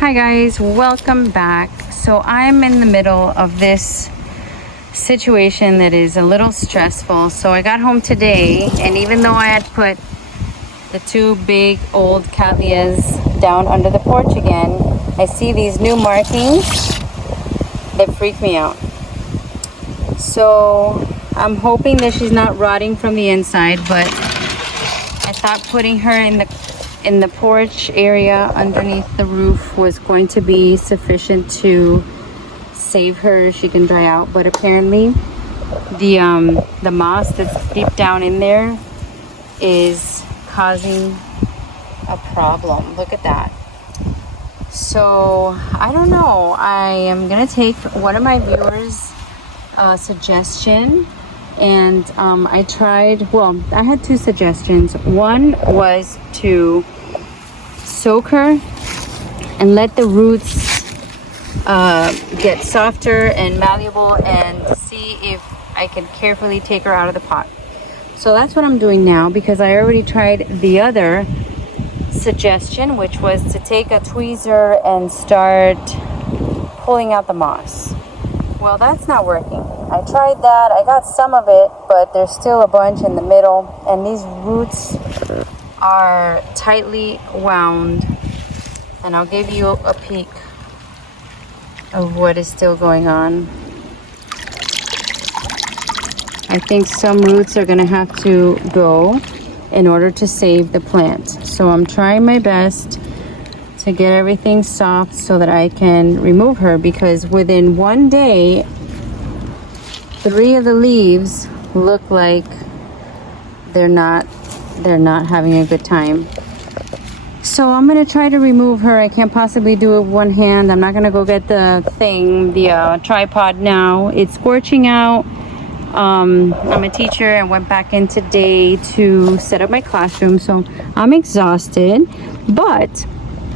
Hi guys, welcome back. So I'm in the middle of this situation that is a little stressful. So I got home today, and even though I had put the two big old cattleyas down under the porch again, I see these new markings that freak me out. So I'm hoping that she's not rotting from the inside, but I thought putting her in the porch area underneath the roof was going to be sufficient to save her. She can dry out, but apparently the moss that's deep down in there is causing a problem. Look at that. So I don't know, I am gonna take one of my viewers suggestion, and I tried, well, I had two suggestions. One was to soak her and let the roots get softer and malleable, and see if I can carefully take her out of the pot. So that's what I'm doing now, because I already tried the other suggestion, which was to take a tweezer and start pulling out the moss. Well, that's not working. I tried that, I got some of it, but there's still a bunch in the middle, and these roots are tightly wound. And I'll give you a peek of what is still going on. I think some roots are gonna have to go in order to save the plant. So I'm trying my best to get everything soft so that I can remove her, because within one day, 3 of the leaves look like they're not having a good time. So I'm gonna try to remove her. I can't possibly do it with one hand. I'm not gonna go get the tripod now. It's scorching out. I'm a teacher and went back in today to set up my classroom, so I'm exhausted, but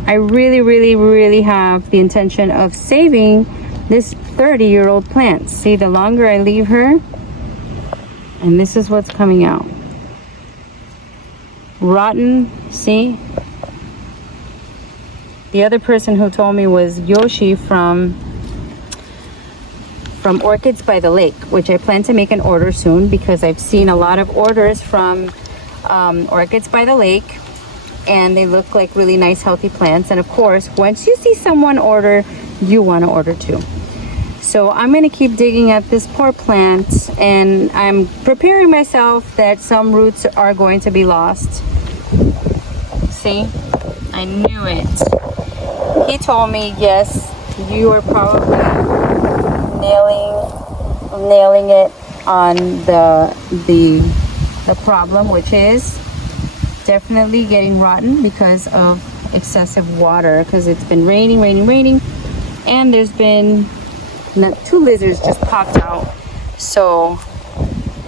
I really have the intention of saving this 30-year-old plant. See, the longer I leave her, and this is what's coming out. Rotten, see? The other person who told me was Yoshi from Orchids by the Lake, which I plan to make an order soon, because I've seen a lot of orders from Orchids by the Lake, and they look like really nice, healthy plants. And of course, once you see someone order, you want to order too. So I'm going to keep digging at this poor plant, and I'm preparing myself that some roots are going to be lost. See? I knew it. He told me, yes, you are probably nailing it on the problem, which is definitely getting rotten because of excessive water, because it's been raining, and there's been 2 lizards just popped out. So,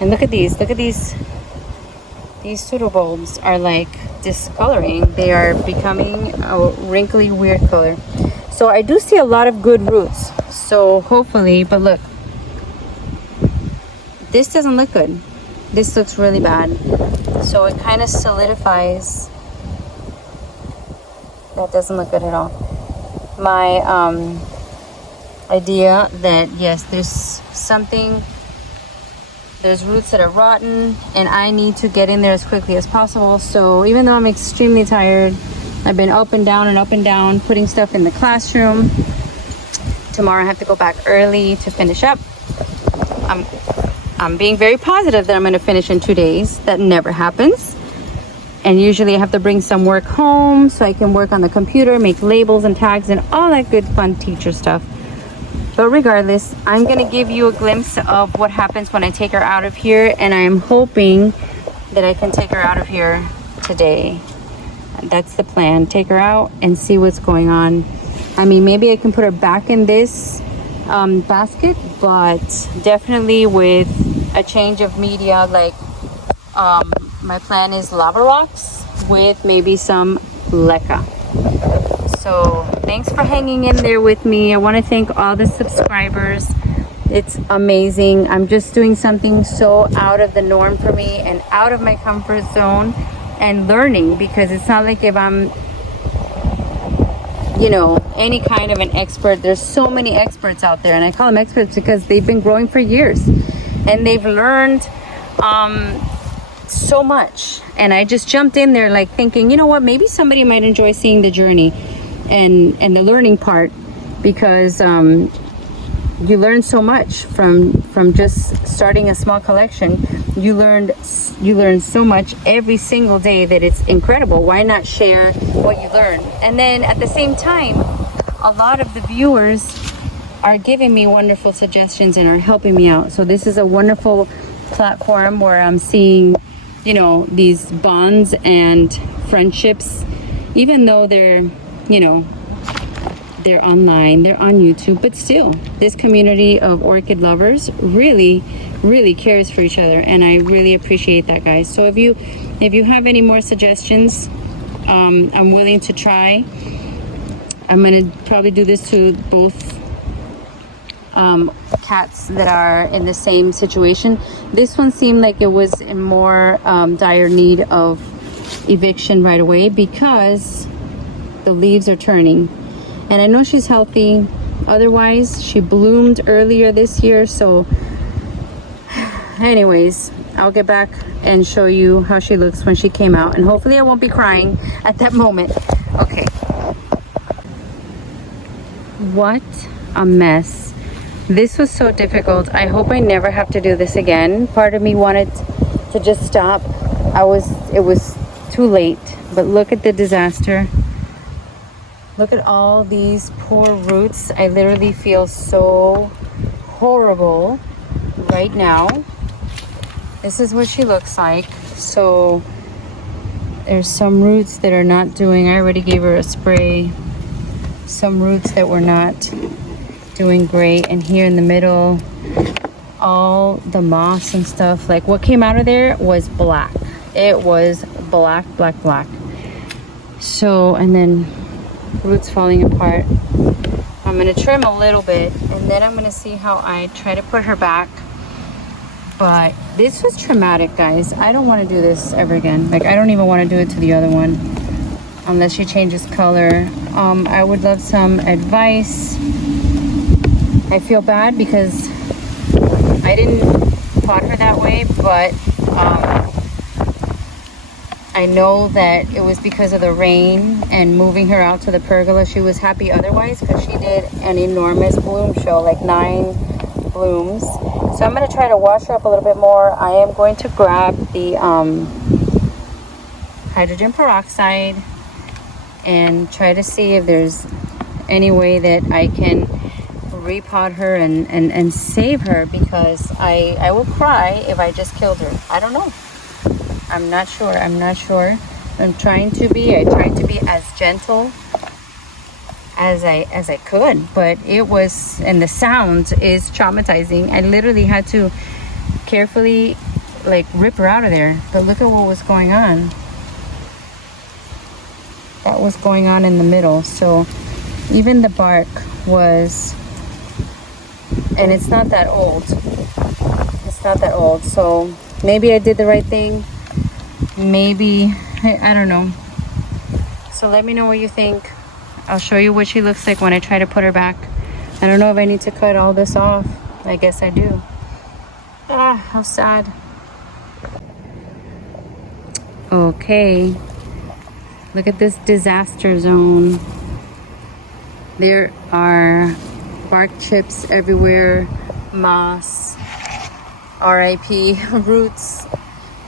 and look at these pseudobulbs are like discoloring. They are becoming a wrinkly, weird color. So I do see a lot of good roots, so hopefully, but look, this doesn't look good. This looks really bad. So it kind of solidifies. That doesn't look good at all. My idea that yes, there's roots that are rotten, and I need to get in there as quickly as possible. So even though I'm extremely tired, I've been up and down putting stuff in the classroom. Tomorrow I have to go back early to finish up. I'm being very positive that I'm going to finish in 2 days. That never happens. And usually I have to bring some work home so I can work on the computer, make labels and tags and all that good fun teacher stuff. But regardless, I'm going to give you a glimpse of what happens when I take her out of here, and I'm hoping that I can take her out of here today. That's the plan. Take her out and see what's going on. I mean, maybe I can put her back in this basket, but definitely with a change of media, like my plan is lava rocks with maybe some leca. So thanks for hanging in there with me. I want to thank all the subscribers. It's amazing. I'm just doing something so out of the norm for me and out of my comfort zone, and learning, because it's not like if I'm you know, any kind of an expert. There's so many experts out there, and I call them experts because they've been growing for years and they've learned so much. And I just jumped in there like thinking, you know what, maybe somebody might enjoy seeing the journey and the learning part, because you learn so much from just starting a small collection. You learn so much every single day that it's incredible. Why not share what you learn? And then at the same time, a lot of the viewers are giving me wonderful suggestions and are helping me out. So this is a wonderful platform where I'm seeing, you know, these bonds and friendships, even though they're, you know, they're online, they're on YouTube, but still this community of orchid lovers really cares for each other, and I really appreciate that, guys. So if you have any more suggestions, I'm willing to try. I'm gonna probably do this to both cats that are in the same situation. This one seemed like it was in more dire need of eviction right away because the leaves are turning. And I know she's healthy. Otherwise, she bloomed earlier this year. So anyways, I'll get back and show you how she looks when she came out. And hopefully I won't be crying at that moment. Okay. What a mess. This was so difficult. I hope I never have to do this again. Part of me wanted to just stop. It was too late. But look at the disaster. Look at all these poor roots. I literally feel so horrible right now. This is what she looks like. So there's some roots that are not doing, I already gave her a spray. Some roots that were not doing great. And here in the middle, all the moss and stuff, like what came out of there was black. It was black. So, and then roots falling apart. I'm gonna trim a little bit and then I'm gonna see how I try to put her back. But this was traumatic, guys. I don't want to do this ever again. Like, I don't even want to do it to the other one unless she changes color. I would love some advice. I feel bad because I didn't pot her that way, but I know that it was because of the rain and moving her out to the pergola. She was happy otherwise because she did an enormous bloom show, like 9 blooms. So I'm going to try to wash her up a little bit more. I am going to grab the hydrogen peroxide and try to see if there's any way that I can repot her and save her, because I will cry if I just killed her. I don't know. I'm not sure. I tried to be as gentle as I could, but it was, and the sound is traumatizing. I literally had to carefully like rip her out of there. But look at what was going on. That was going on in the middle. So even the bark was, and it's not that old. So maybe I did the right thing. Maybe, I don't know. So let me know what you think. I'll show you what she looks like when I try to put her back. I don't know if I need to cut all this off. I guess I do. Ah, how sad. Okay. Look at this disaster zone. There are bark chips everywhere, moss, RIP roots.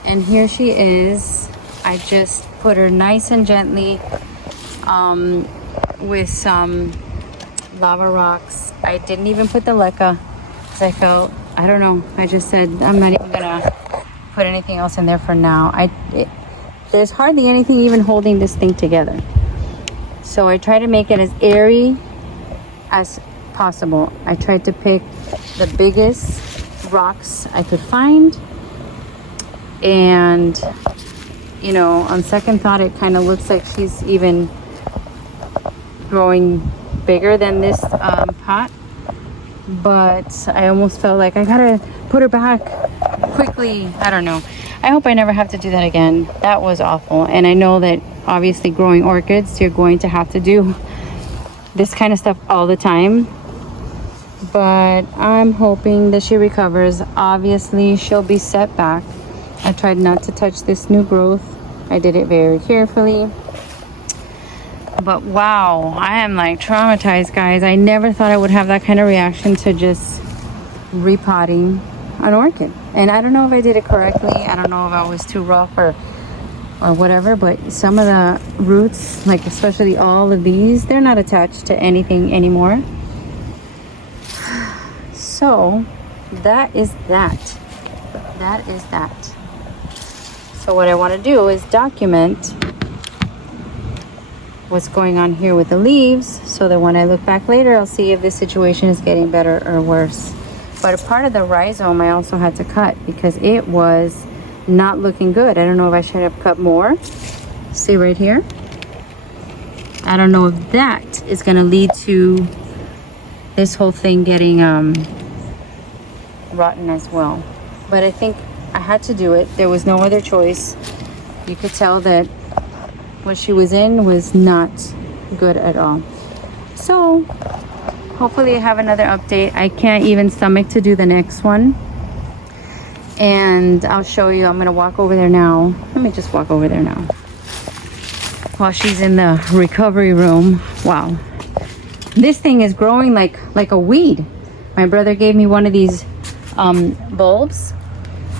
And here she is. I just put her nice and gently with some lava rocks. I didn't even put the leca because I felt, I don't know, I just said I'm not even gonna put anything else in there for now. There's hardly anything even holding this thing together. So I try to make it as airy as possible. I tried to pick the biggest rocks I could find. And, you know, on second thought, it kind of looks like she's even growing bigger than this pot. But I almost felt like I gotta put her back quickly. I don't know. I hope I never have to do that again. That was awful. And I know that obviously growing orchids, you're going to have to do this kind of stuff all the time, but I'm hoping that she recovers. Obviously she'll be set back. I tried not to touch this new growth. I did it very carefully. But wow, I am like traumatized, guys. I never thought I would have that kind of reaction to just repotting an orchid. And I don't know if I did it correctly. I don't know if I was too rough or whatever, but some of the roots, like especially all of these, they're not attached to anything anymore. So that is that. That is that. So what I want to do is document what's going on here with the leaves, so that when I look back later, I'll see if this situation is getting better or worse. But a part of the rhizome I also had to cut because it was not looking good. I don't know if I should have cut more. See right here? I don't know if that is going to lead to this whole thing getting rotten as well. But I think I had to do it. There was no other choice. You could tell that what she was in was not good at all. So hopefully I have another update. I can't even stomach to do the next one, and I'll show you. I'm gonna walk over there now. Let me just walk over there now while she's in the recovery room. Wow, this thing is growing like a weed. My brother gave me one of these bulbs,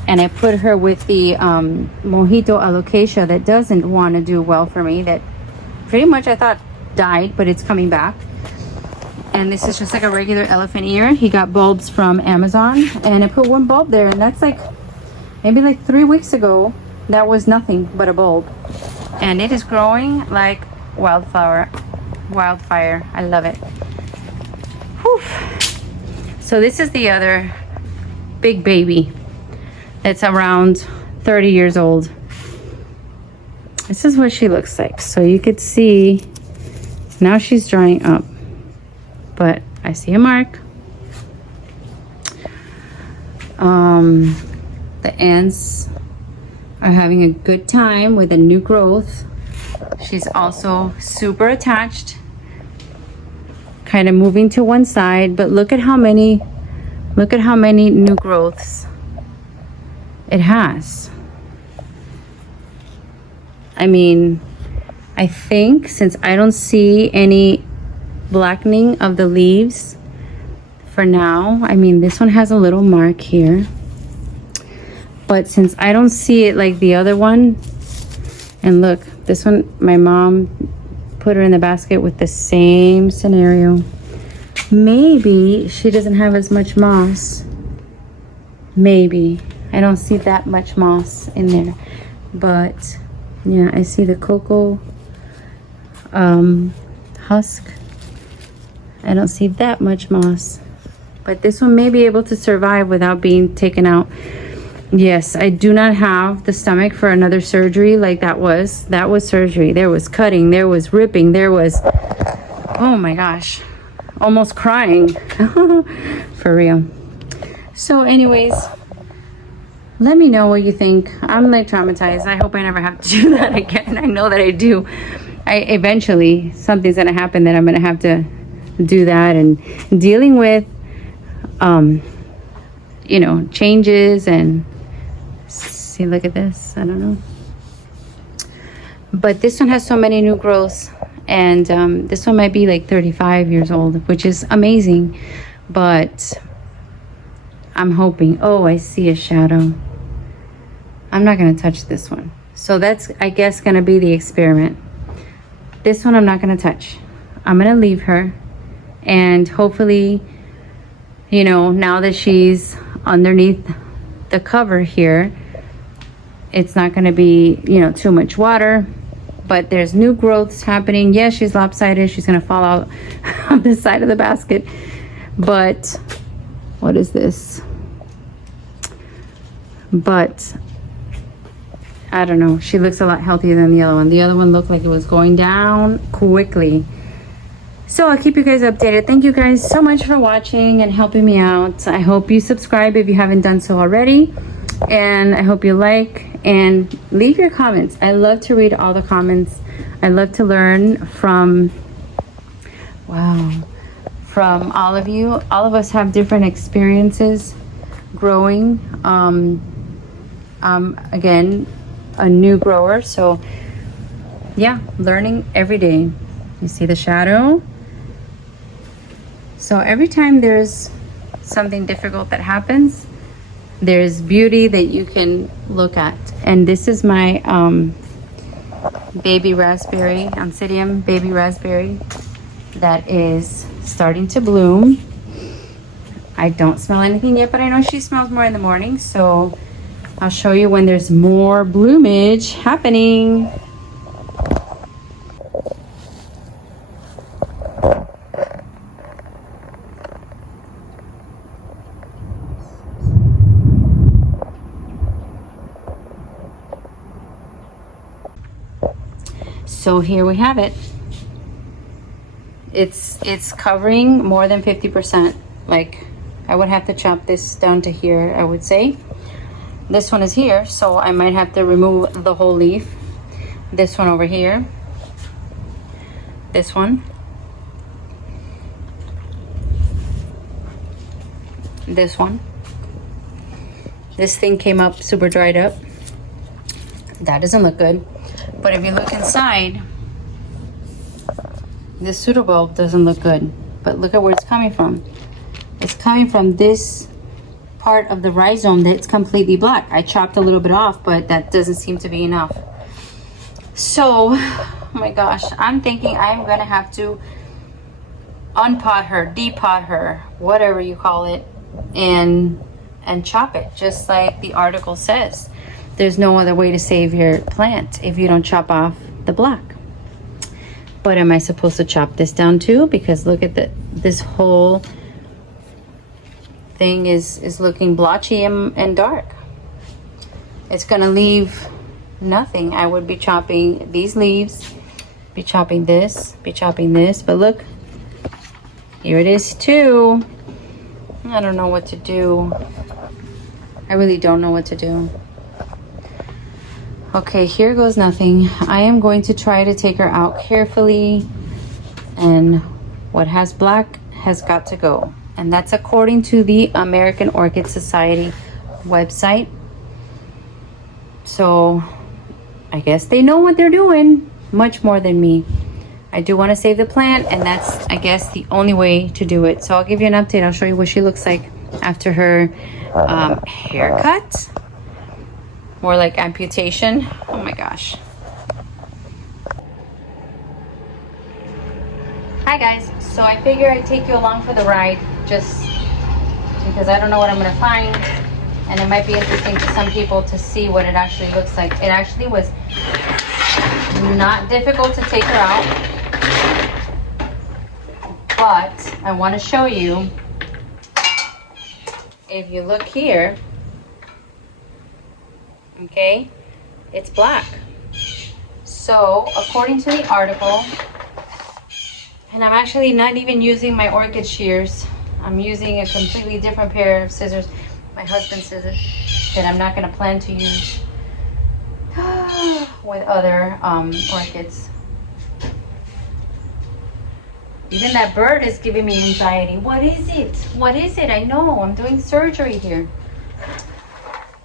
and I put her with the mojito alocasia that doesn't want to do well for me, that pretty much I thought died, but it's coming back. And this is just like a regular elephant ear. He got bulbs from Amazon, and I put one bulb there, and that's like maybe like 3 weeks ago. That was nothing but a bulb, and it is growing like wildfire. I love it. Whew. So this is the other big baby. It's around 30 years old. This is what she looks like. So you could see now she's drying up, but I see a mark. The ants are having a good time with a new growth. She's also super attached, kind of moving to one side, but look at how many new growths it has. I mean, I think since I don't see any blackening of the leaves for now, I mean, this one has a little mark here, but since I don't see it like the other one, and look, this one, my mom put her in the basket with the same scenario. Maybe she doesn't have as much moss. Maybe. I don't see that much moss in there, but yeah, I see the cocoa husk. I don't see that much moss, but this one may be able to survive without being taken out. Yes, I do not have the stomach for another surgery like that was surgery. There was cutting, there was ripping, there was, oh my gosh, almost crying. For real. So anyways, let me know what you think. I'm like traumatized. I hope I never have to do that again. I know that I do. Eventually something's gonna happen that I'm gonna have to do that, and dealing with you know, changes. And see, look at this. I don't know, but this one has so many new growths, and this one might be like 35 years old, which is amazing. But I'm hoping, oh, I see a shadow. I'm not going to touch this one. So that's, I guess, going to be the experiment. This one I'm not going to touch. I'm going to leave her, and hopefully, you know, now that she's underneath the cover here, it's not going to be, you know, too much water. But there's new growths happening. Yes, she's lopsided. She's going to fall out on the side of the basket. But what is this? But I don't know. She looks a lot healthier than the other one. The other one looked like it was going down quickly. So I'll keep you guys updated. Thank you guys so much for watching and helping me out. I hope you subscribe if you haven't done so already. And I hope you like and leave your comments. I love to read all the comments. I love to learn from Wow. From all of you, all of us have different experiences growing. Again, a new grower, so yeah, learning every day. You see the shadow? So every time there's something difficult that happens, there's beauty that you can look at. And this is my baby raspberry, Oncidium baby raspberry, that is starting to bloom. I don't smell anything yet, but I know she smells more in the morning, so I'll show you when there's more bloomage happening. So here we have it. It's covering more than 50%. Like, I would have to chop this down to here, I would say. This one is here, so I might have to remove the whole leaf. This one over here. This one. This one. This thing came up super dried up. That doesn't look good. But if you look inside, this pseudobulb doesn't look good. But look at where it's coming from. It's coming from this part of the rhizome that's completely black. I chopped a little bit off, but that doesn't seem to be enough. So, oh my gosh, I'm thinking I'm gonna have to unpot her, depot her, whatever you call it, and chop it, just like the article says. There's no other way to save your plant if you don't chop off the black. But am I supposed to chop this down too? Because look at this whole thing is looking blotchy and dark. It's gonna leave nothing. I would be chopping these leaves, be chopping this, but look, here it is too. I don't know what to do. I really don't know what to do. Okay, here goes nothing. I am going to try to take her out carefully, and what has black has got to go. And that's according to the American Orchid Society website. So I guess they know what they're doing much more than me. I do want to save the plant, and that's, I guess, the only way to do it. So I'll give you an update. I'll show you what she looks like after her haircut. More like amputation. Oh my gosh. Hi guys. So I figure I'd take you along for the ride, just because I don't know what I'm gonna find, and it might be interesting to some people to see what it actually looks like. It actually was not difficult to take her out, but I want to show you. If you look here, okay, it's black. So according to the article, and I'm actually not even using my orchid shears, I'm using a completely different pair of scissors, my husband's scissors, that I'm not going to plan to use with other orchids. Even that bird is giving me anxiety. What is it? What is it? I know, I'm doing surgery here.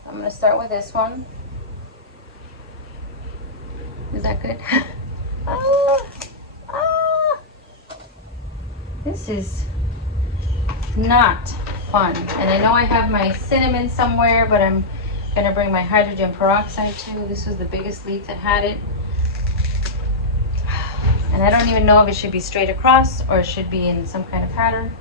I'm gonna start with this one. Is that good? This is not fun. And I know I have my cinnamon somewhere, but I'm gonna bring my hydrogen peroxide too. This was the biggest leaf that had it. And I don't even know if it should be straight across or it should be in some kind of pattern.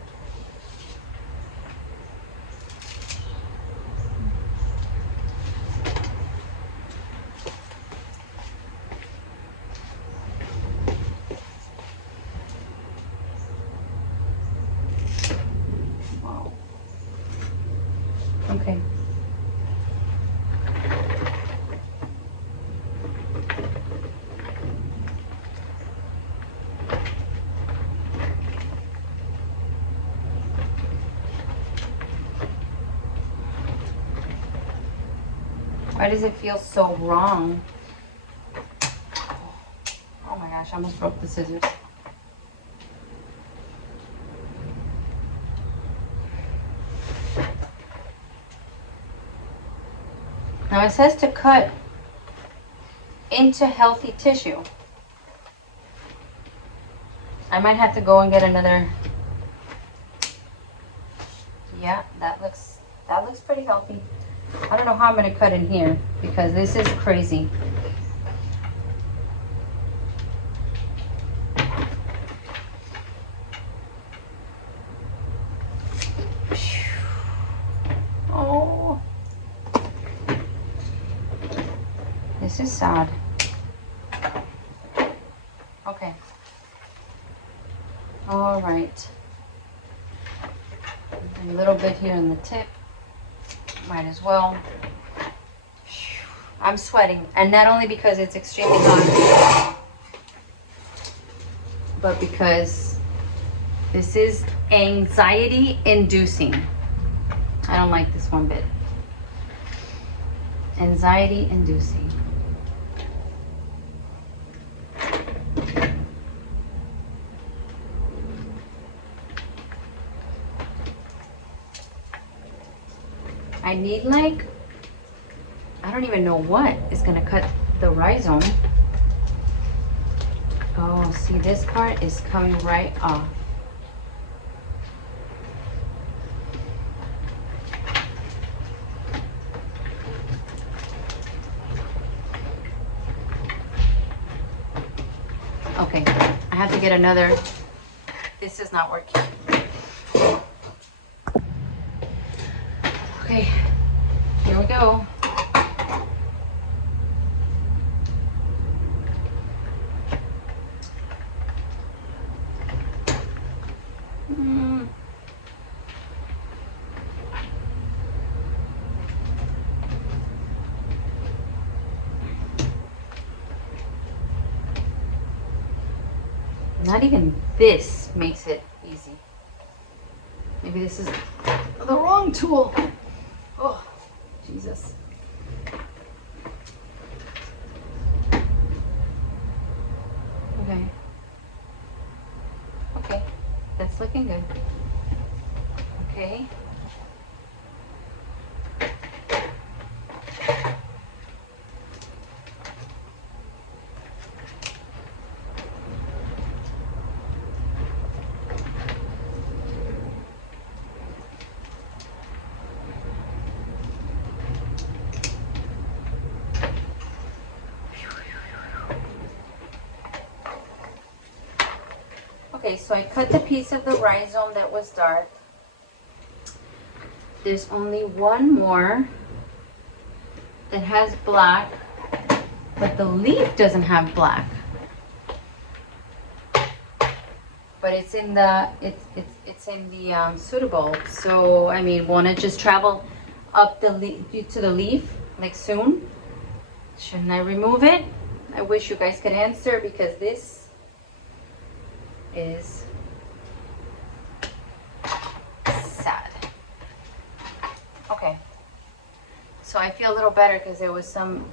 Wow. Okay. Why does it feel so wrong? Oh my gosh, I almost broke the scissors. Now it says to cut into healthy tissue. I might have to go and get another. Yeah, that looks pretty healthy. I don't know how I'm gonna cut in here because this is crazy. Oh, this is sad. Okay. All right. A little bit here on the tip. Might as well. I'm sweating, and not only because it's extremely hot, but because this is anxiety inducing. I don't like this one bit. Anxiety inducing. I need like, I don't even know what is gonna cut the rhizome. Oh, see, this part is coming right off. Okay, I have to get another. This is not working. Okay, here we go. Not even this makes it easy. Maybe this is the wrong tool. Oh, Jesus. Okay. Okay, that's looking good. Okay. Okay, so I cut the piece of the rhizome that was dark. There's only one more that has black, but the leaf doesn't have black. But it's in the suitable. So I mean, wanna just travel up the leaf to the leaf like soon? Shouldn't I remove it? I wish you guys could answer because this is sad. Okay, so I feel a little better because there was some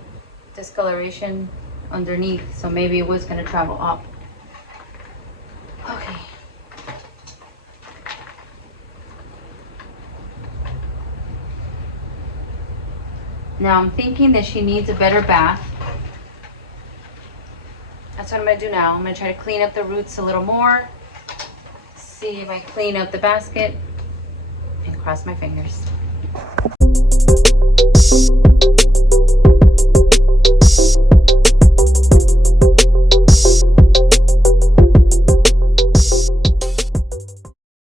discoloration underneath, so maybe it was going to travel up. Okay. Now I'm thinking that she needs a better bath. That's what I'm going to do now. I'm going to try to clean up the roots a little more. See if I clean up the basket and cross my fingers.